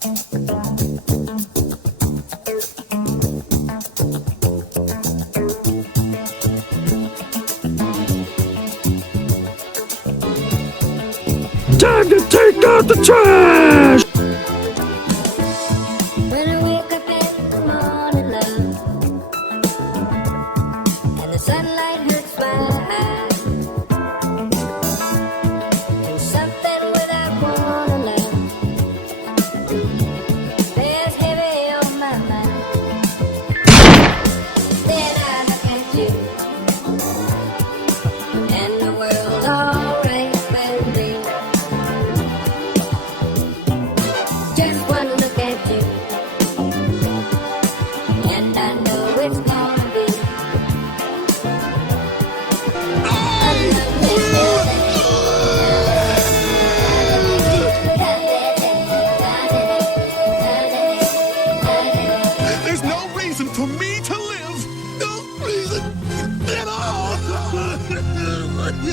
Time to take out the trash! When I wake up in the morning, love, and the sunlight hurts my eyes, and something without warning, love, bears heavy on my mind. Then I look at you, and the world's alright with me. Just one look at you, and I know it's gonna be a lovely There's no reason for me